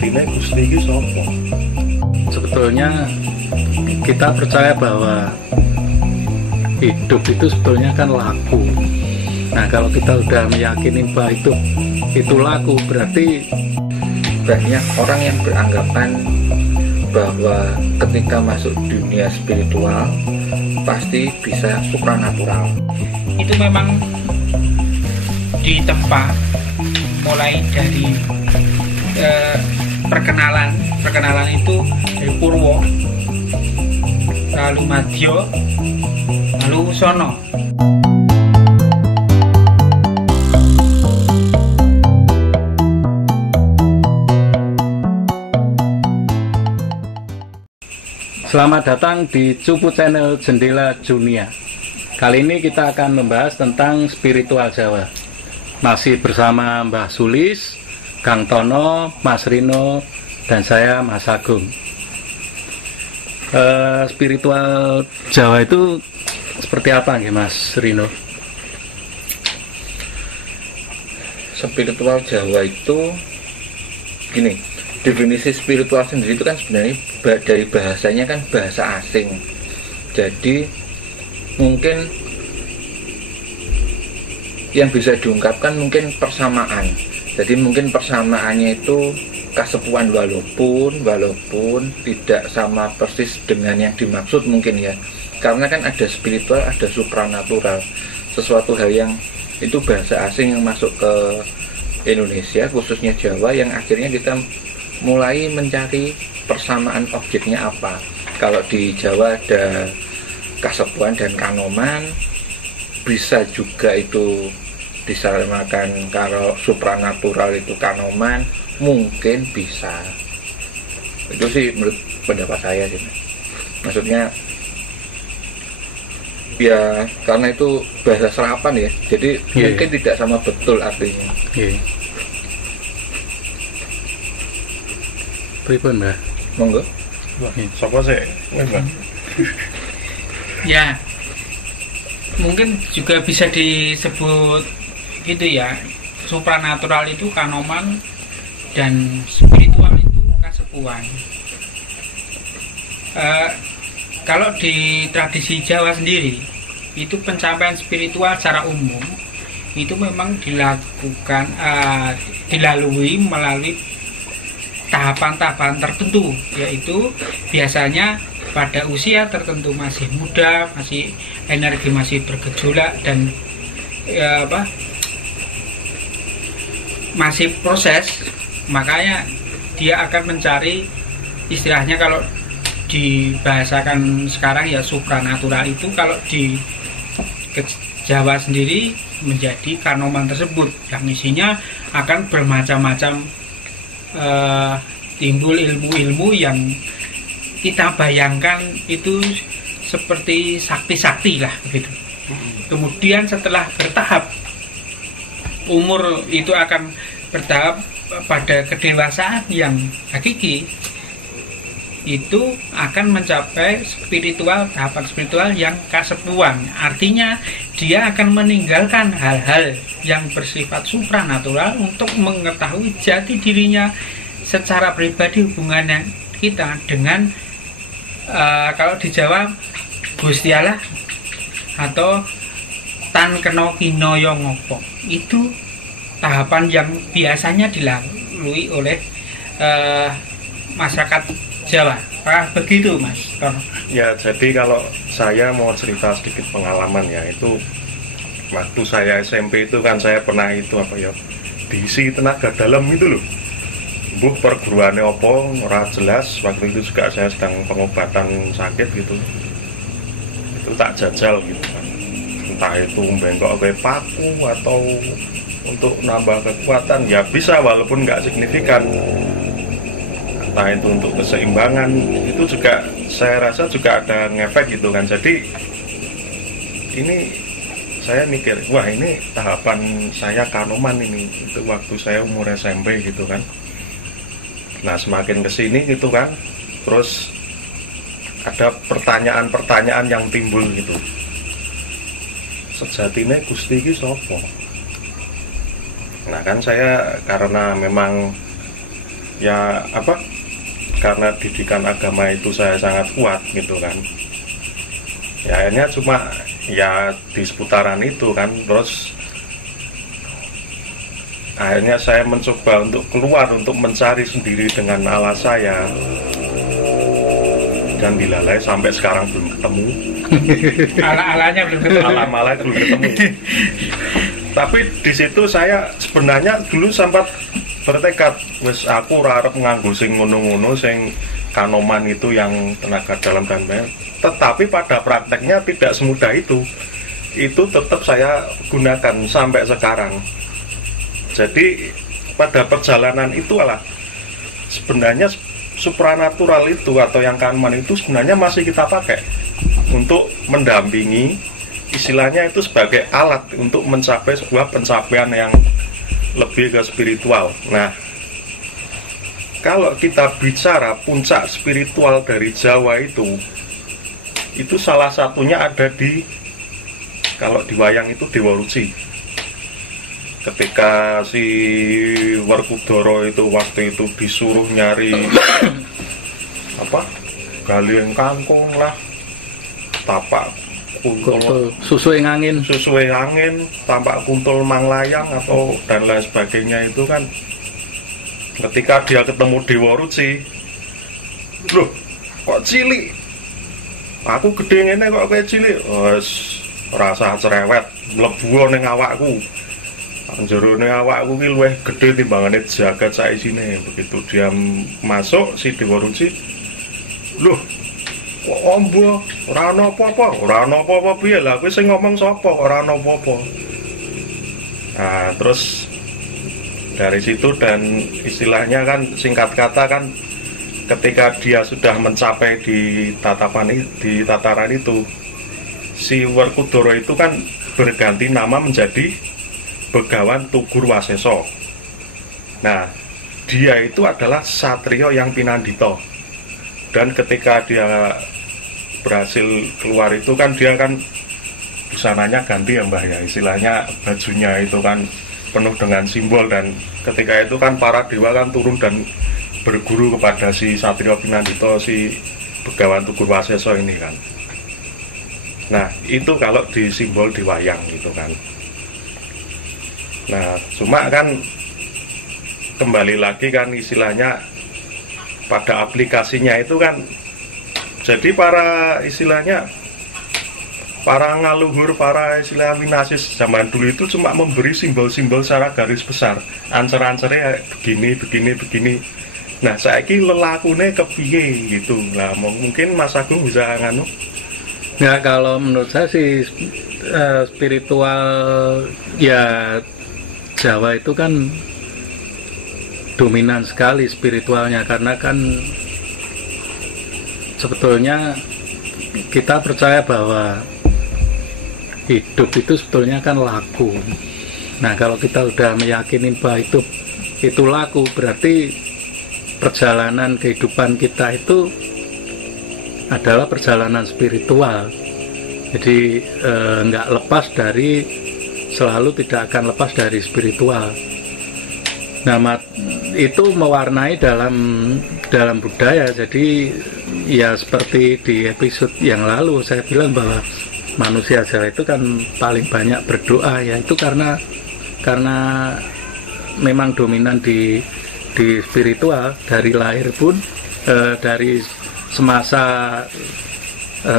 sejatinya Gusti iki sapa? Sebetulnya kita percaya bahwa hidup itu sebetulnya kan laku. Nah, kalau kita udah meyakini bahwa itu laku, berarti banyak orang yang beranggapan bahwa ketika masuk dunia spiritual pasti bisa supranatural. Itu memang ditempa mulai dari perkenalan itu dari Purwo, lalu Madya, lalu Sono. selamat datang di Cupu Channel Jendela Dunia. Kali ini kita akan membahas tentang spiritual Jawa. Masih bersama Mbah Sulis, Kang Tono, Mas Rino, dan saya Mas Agung. Spiritual Jawa itu seperti apa nih Mas Rino? Spiritual Jawa itu gini, definisi spiritual sendiri itu kan sebenarnya dari bahasanya kan bahasa asing. Jadi mungkin yang bisa diungkapkan mungkin persamaan. Jadi mungkin persamaannya itu kesepuan walaupun tidak sama persis dengan yang dimaksud mungkin ya. Karena kan ada spiritual, ada supranatural. Sesuatu hal yang itu bahasa asing yang masuk ke Indonesia, khususnya Jawa, yang akhirnya kita mulai mencari persamaan objeknya apa. Kalau di Jawa ada kasepuan dan kanoman, bisa juga itu disamakan. Kalau supranatural itu kanoman, mungkin bisa. Itu sih menurut pendapat saya sih. Maksudnya ya karena itu bahasa serapan ya, jadi mungkin tidak sama betul artinya. Pripun, Mbak? Monggo. Sapa sih? Ya, mungkin juga bisa disebut gitu ya. Supranatural itu kanoman dan spiritual itu kasepuan. Kalau di tradisi Jawa sendiri, itu pencapaian spiritual secara umum itu memang dilalui melalui tahapan-tahapan tertentu, yaitu biasanya pada usia tertentu, masih muda, masih energi masih bergejolak dan masih proses, makanya dia akan mencari, istilahnya kalau dibahasakan sekarang ya supranatural. Itu kalau di Jawa sendiri menjadi kanoman tersebut yang isinya akan bermacam-macam, timbul ilmu-ilmu yang kita bayangkan itu seperti sakti-sakti lah begitu. Kemudian setelah bertahap, umur itu akan bertahap pada kedewasaan yang hakiki, itu akan mencapai tahapan spiritual yang kasepuan. Artinya dia akan meninggalkan hal-hal yang bersifat supranatural untuk mengetahui jati dirinya secara pribadi, hubungannya kita dengan kalau di Jawa Gusti Allah atau tan kena kinoyo ngopo. Itu tahapan yang biasanya dilalui oleh masyarakat Jawa. Begitu Mas Tono? Ya, jadi kalau saya mau cerita sedikit pengalaman ya, itu waktu saya SMP itu kan saya pernah itu diisi tenaga dalam itu loh. Perguruannya opo ora jelas. Waktu itu juga saya sedang pengobatan sakit gitu. Itu tak jajal gitu kan. Entah itu bengkok ke paku atau untuk nambah kekuatan, ya bisa walaupun nggak signifikan. Entah itu untuk keseimbangan, itu juga saya rasa juga ada ngefek gitu kan. Jadi ini saya mikir, wah ini tahapan saya kanoman ini, itu waktu saya umur SMP gitu kan. Nah semakin kesini gitu kan, terus ada pertanyaan-pertanyaan yang timbul gitu. Sejatinya Gusti iki sapa? Nah kan saya karena memang ya apa, karena didikan agama itu saya sangat kuat gitu kan, ya akhirnya cuma ya di seputaran itu kan. Terus akhirnya saya mencoba untuk keluar, untuk mencari sendiri dengan alas saya, dan dilalai sampai sekarang belum ketemu. Ala-alanya belum ketemu. Alam-alam belum ketemu. Tapi di situ saya sebenarnya dulu sempat bertekad, wes aku ora arep nganggo sing ngono-ngono, sing kanoman itu yang tenaga dalam dan lain. Tetapi pada prakteknya tidak semudah itu. Itu tetap saya gunakan sampai sekarang. Jadi pada perjalanan itu sebenarnya supranatural itu atau yang kanoman itu sebenarnya masih kita pakai untuk mendampingi, istilahnya itu sebagai alat untuk mencapai sebuah pencapaian yang lebih ke spiritual. Nah, kalau kita bicara puncak spiritual dari Jawa itu salah satunya ada di, kalau di wayang itu Dewa Ruci. Ketika si Werkudara itu waktu itu disuruh nyari apa, galih kangkung lah, tapak kuntul, susu yang angin, tampak kuntul manglayang atau dan lain sebagainya itu kan, ketika dia ketemu Dewa Ruci, loh kok cilik, aku gede ngene kok kayak cilik, rasa cerewet mlebu ning awakku, jerone awakku ki luwih gede timbangane jagat saisine. Begitu dia masuk si Dewa Ruci, loh kok ombo, ora ana apa-apa piye lah, kowe sing ngomong sapa, ora ana apa-apa. Nah, terus dari situ, dan istilahnya kan singkat kata kan, ketika dia sudah mencapai di tataran itu, si Werkudara itu kan berganti nama menjadi Begawan Tugur Waseso. Nah, dia itu adalah satrio yang pinandito. Dan ketika dia berhasil keluar itu kan, dia kan busananya ganti ya Mbah ya, istilahnya bajunya itu kan penuh dengan simbol. Dan ketika itu kan para dewa kan turun dan berguru kepada si satrio pinandito, si Begawan Tugur Waseso ini kan. Nah, itu kalau di simbol di wayang gitu kan. Nah, cuma kan kembali lagi kan istilahnya pada aplikasinya itu kan, jadi para istilahnya para ngaluhur, para istilah winasis zaman dulu itu cuma memberi simbol-simbol secara garis besar, ancer-ancernya begini. Nah, saiki lelakune kepiye gitu lah. Mungkin Mas Agung bisa nganu. Ya, kalau menurut saya sih spiritual ya Jawa itu kan dominan sekali spiritualnya, karena kan sebetulnya kita percaya bahwa hidup itu sebetulnya kan laku. Nah, kalau kita udah meyakini bahwa itu laku, berarti perjalanan kehidupan kita itu adalah perjalanan spiritual. Jadi nggak lepas dari, selalu tidak akan lepas dari spiritual. Nah, itu mewarnai dalam budaya. Jadi ya seperti di episode yang lalu saya bilang bahwa manusia Jawa itu kan paling banyak berdoa, ya itu karena memang dominan di spiritual dari lahir pun, dari semasa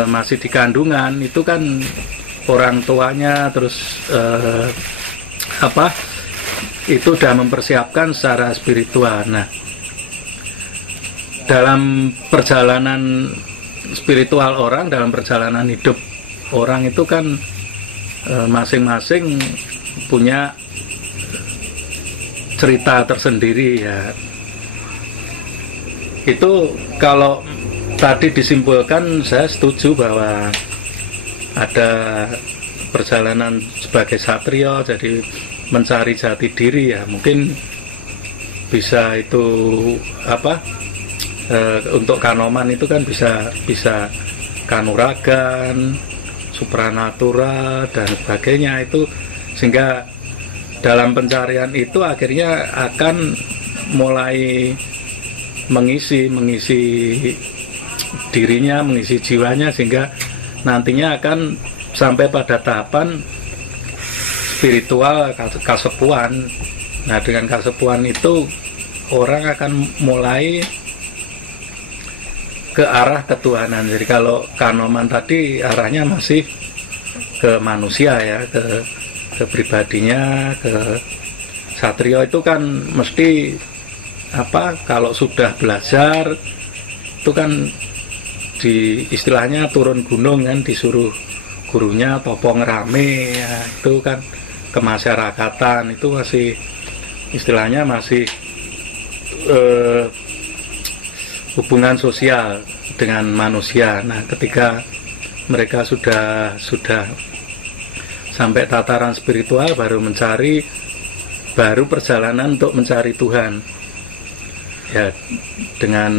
masih di kandungan itu kan orang tuanya terus itu sudah mempersiapkan secara spiritual. Nah, dalam perjalanan spiritual orang, dalam perjalanan hidup orang itu kan masing-masing punya cerita tersendiri ya. Itu kalau tadi disimpulkan, saya setuju bahwa ada perjalanan sebagai satrio, jadi mencari jati diri ya, mungkin bisa itu untuk kanoman itu kan bisa kanuragan, supranatural dan sebagainya itu, sehingga dalam pencarian itu akhirnya akan mulai mengisi dirinya, mengisi jiwanya, sehingga nantinya akan sampai pada tahapan spiritual kasepuan. Nah, dengan kasepuan itu orang akan mulai ke arah ketuhanan. Jadi kalau Kanoman tadi arahnya masih ke manusia ya, ke pribadinya, ke satrio itu kan mesti kalau sudah belajar itu kan di istilahnya turun gunung kan, disuruh gurunya topo ngerame ya, itu kan kemasyarakatan, itu masih istilahnya masih hubungan sosial dengan manusia. Nah, ketika mereka sudah sampai tataran spiritual, baru perjalanan untuk mencari Tuhan ya, dengan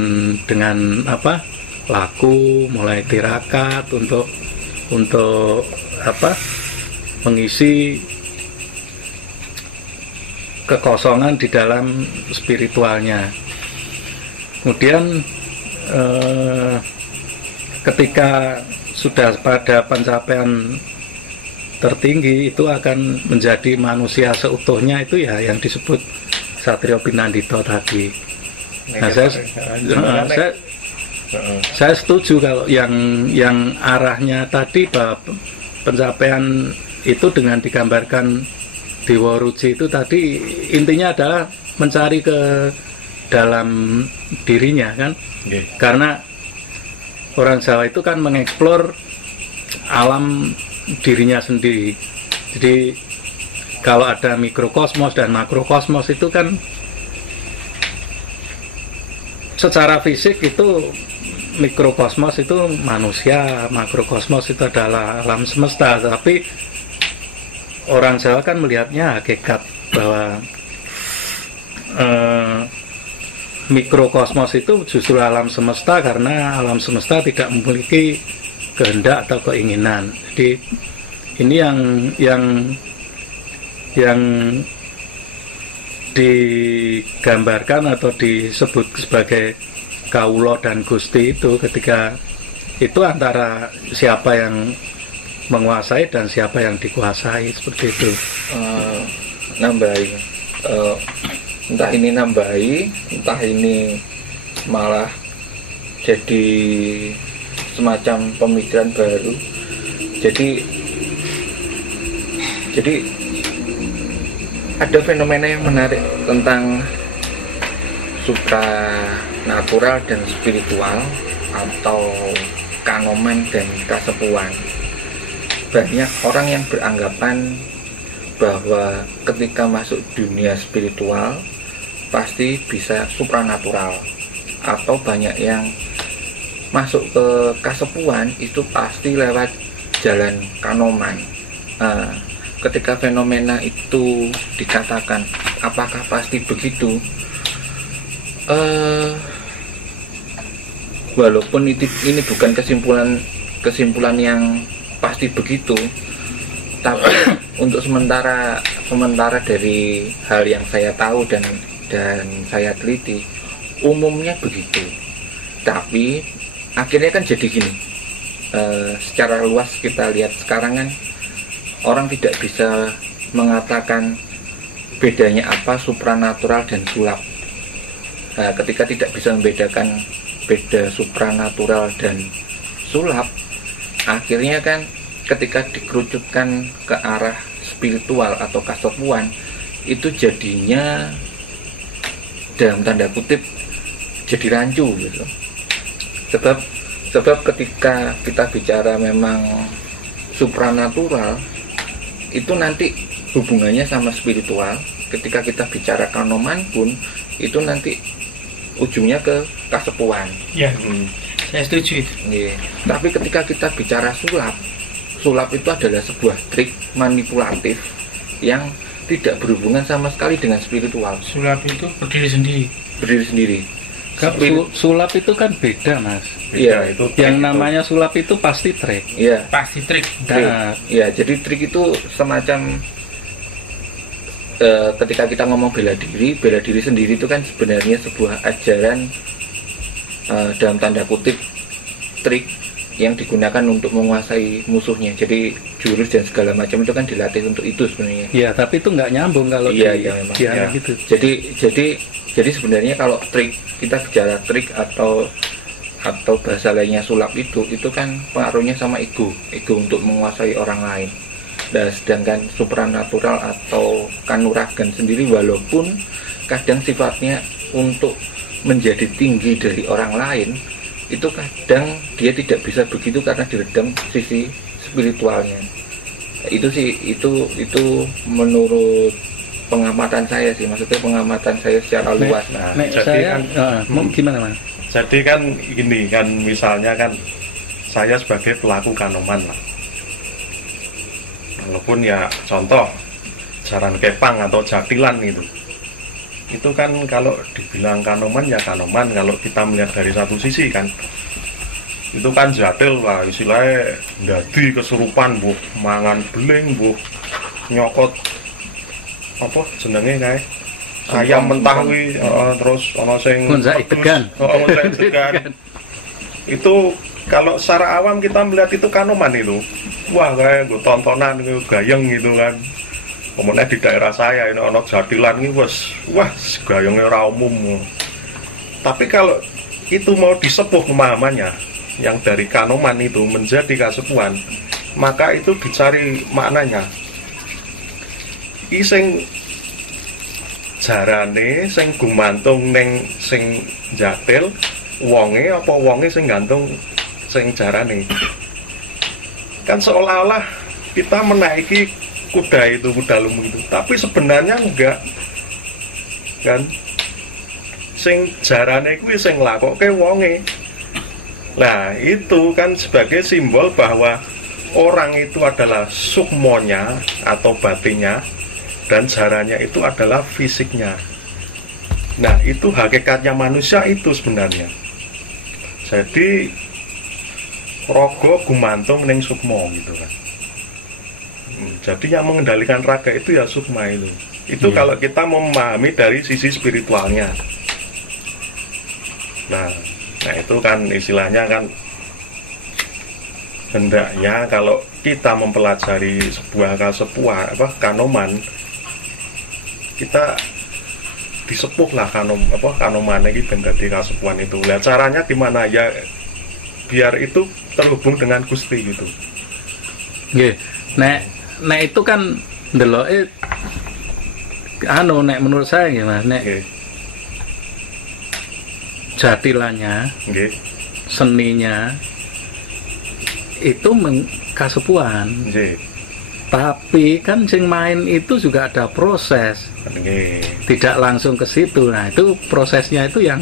laku, mulai tirakat untuk mengisi kekosongan di dalam spiritualnya. Kemudian ketika sudah pada pencapaian tertinggi, itu akan menjadi manusia seutuhnya, itu ya yang disebut Satrio Pinandito tadi. Nah, saya setuju kalau yang arahnya tadi bahwa pencapaian itu dengan digambarkan Dewa Ruci itu tadi intinya adalah mencari ke dalam dirinya kan. Karena orang Jawa itu kan mengeksplor alam dirinya sendiri. Jadi kalau ada mikrokosmos dan makrokosmos itu kan secara fisik itu mikrokosmos itu manusia, makrokosmos itu adalah alam semesta. Tapi orang Jawa kan melihatnya hakikat bahwa mikrokosmos itu justru alam semesta, karena alam semesta tidak memiliki kehendak atau keinginan. Jadi ini yang digambarkan atau disebut sebagai Kawula dan Gusti itu, ketika itu antara siapa yang menguasai dan siapa yang dikuasai, seperti itu. Nambahi, entah ini nambahi, entah ini malah jadi semacam pemikiran baru. Jadi ada fenomena yang menarik tentang supranatural dan spiritual, atau Kanoman dan kasepuan. Banyak orang yang beranggapan bahwa ketika masuk dunia spiritual pasti bisa supranatural, atau banyak yang masuk ke kasepuan itu pasti lewat jalan Kanoman. Ketika fenomena itu dikatakan apakah pasti begitu, walaupun ini bukan kesimpulan yang pasti begitu, tapi untuk sementara dari hal yang saya tahu dan saya teliti, umumnya begitu. Tapi akhirnya kan jadi gini, secara luas kita lihat sekarang kan orang tidak bisa mengatakan bedanya apa supranatural dan sulap. Nah, ketika tidak bisa membedakan beda supranatural dan sulap, akhirnya kan ketika dikerucutkan ke arah spiritual atau kasepuan, itu jadinya dalam tanda kutip jadi rancu gitu. Sebab ketika kita bicara memang supranatural, itu nanti hubungannya sama spiritual. Ketika kita bicara Kanoman pun itu nanti ujungnya ke kasepuan. Ya, saya setuju itu. Yeah. Tapi ketika kita bicara sulap itu adalah sebuah trik manipulatif yang tidak berhubungan sama sekali dengan spiritual. Sulap itu berdiri sendiri. Sulap itu kan beda, Mas. Iya, itu yang namanya sulap itu pasti trik. Iya. Pasti trik. Nah, ya, jadi trik itu semacam ketika kita ngomong bela diri sendiri itu kan sebenarnya sebuah ajaran dalam tanda kutip trik yang digunakan untuk menguasai musuhnya. Jadi jurus dan segala macam itu kan dilatih untuk itu sebenarnya. Iya, tapi itu nggak nyambung kalau Iya, memang. dia Iya. gitu. Jadi sebenarnya kalau trik, kita bicara trik atau bahasa lainnya sulap itu kan pengaruhnya sama ego untuk menguasai orang lain. Nah, sedangkan supranatural atau kanuragan sendiri walaupun kadang sifatnya untuk menjadi tinggi dari orang lain, itu kadang dia tidak bisa begitu karena diredam sisi spiritualnya. Itu sih itu menurut pengamatan saya sih, maksudnya pengamatan saya secara luas. Nah, Nek jadi saya kan gimana Mas? jadi kan gini kan, misalnya kan saya sebagai pelaku kanoman lah, walaupun ya contoh jaran kepang atau jatilan itu kan kalau dibilang kanoman ya kanoman, kalau kita melihat dari satu sisi kan itu kan jatil lah, istilahnya ndadi kesurupan, buh mangan beling, buh nyokot apa jenenge kae ayam mentah kuwi, terus ana sing Ngunjak degan. ngunjak degan. Itu kalau secara awam kita melihat itu kanoman itu, wah kayak gue tontonan itu gayeng gitu kan. Kemudian di daerah saya ini ana jatilan ini wah gayengnya ora umum. Tapi kalau itu mau disepuh pemahamannya yang dari kanoman itu menjadi kasepuhan, maka itu dicari maknanya. Sing jarane sing gumantung ning sing jatil wonge apa wonge sing gantung sing jarane. Kan seolah-olah kita menaiki kuda lumu itu, tapi sebenarnya enggak kan, sing jarane kuwi sing nglakokke wonge. Nah itu kan sebagai simbol bahwa orang itu adalah sukmonya atau batinnya, dan jaranya itu adalah fisiknya. Nah itu hakikatnya manusia itu sebenarnya. Jadi rogo gumantung ning sukmo gitu kan. Jadi yang mengendalikan raga itu ya sukma itu. Itu kalau kita memahami dari sisi spiritualnya. Nah itu kan istilahnya kan hendaknya kalau kita mempelajari sebuah kanoman, kita disepuh lah kanoman ini ben dadi kasepuhan itu. Lah caranya gimana ya, biar itu terhubung dengan Gusti gitu. Nggih. Nek itu kan ndeloke nek menurut saya gimana? Nek Nggih. jatilannya, Nggih. seninya itu kasepuhan. Nggih. Tapi kan sing main itu juga ada proses. Nggih. Tidak langsung ke situ. Nah, itu prosesnya itu yang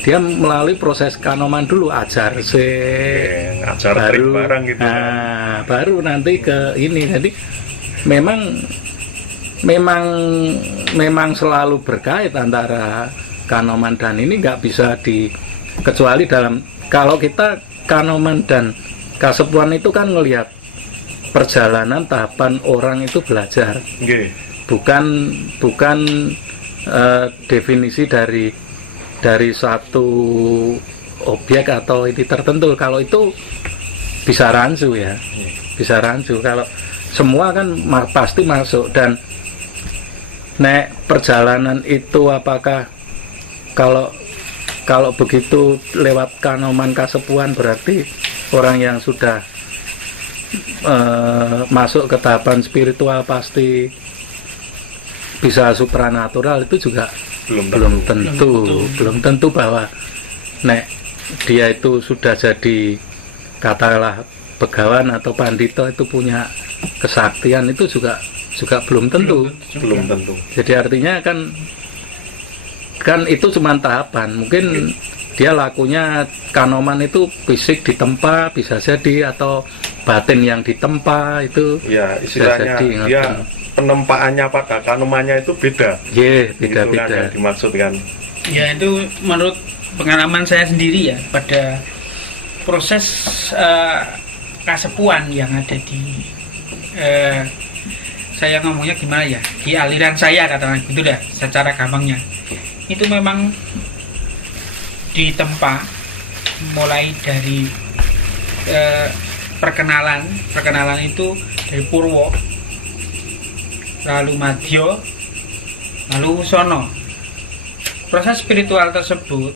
dia melalui proses kanoman dulu, ajar Ajar trik barang gitu. Nah, baru nanti ke ini. Jadi memang selalu berkait antara kanoman dan ini, nggak bisa kecuali dalam, kalau kita kanoman dan kasepuhan itu kan ngelihat perjalanan tahapan orang itu belajar. Nggih. Bukan definisi dari satu objek atau ini tertentu. Kalau itu bisa rancu ya, bisa rancu. Kalau semua kan pasti masuk. Dan nek perjalanan itu apakah kalau begitu lewat kanoman kasepuhan berarti orang yang sudah masuk ke tahapan spiritual pasti bisa supranatural, itu juga belum tentu bahwa nek dia itu sudah jadi katakanlah begawan atau pandito itu punya kesaktian, itu juga belum tentu. Jadi artinya kan itu cuma tahapan. Mungkin dia lakunya kanoman itu fisik ditempa bisa jadi, atau batin yang ditempa itu ya istilahnya jadi, dia penempaannya pada kanomannya itu beda. Beda-beda Itu kan yang dimaksudkan. Ya itu menurut pengalaman saya sendiri ya, pada proses kasepuan yang ada di saya ngomongnya gimana ya, di aliran saya katakan gitu dah secara gampangnya, itu memang ditempa mulai dari perkenalan itu dari Purwo, lalu Madya, lalu Sono. Proses spiritual tersebut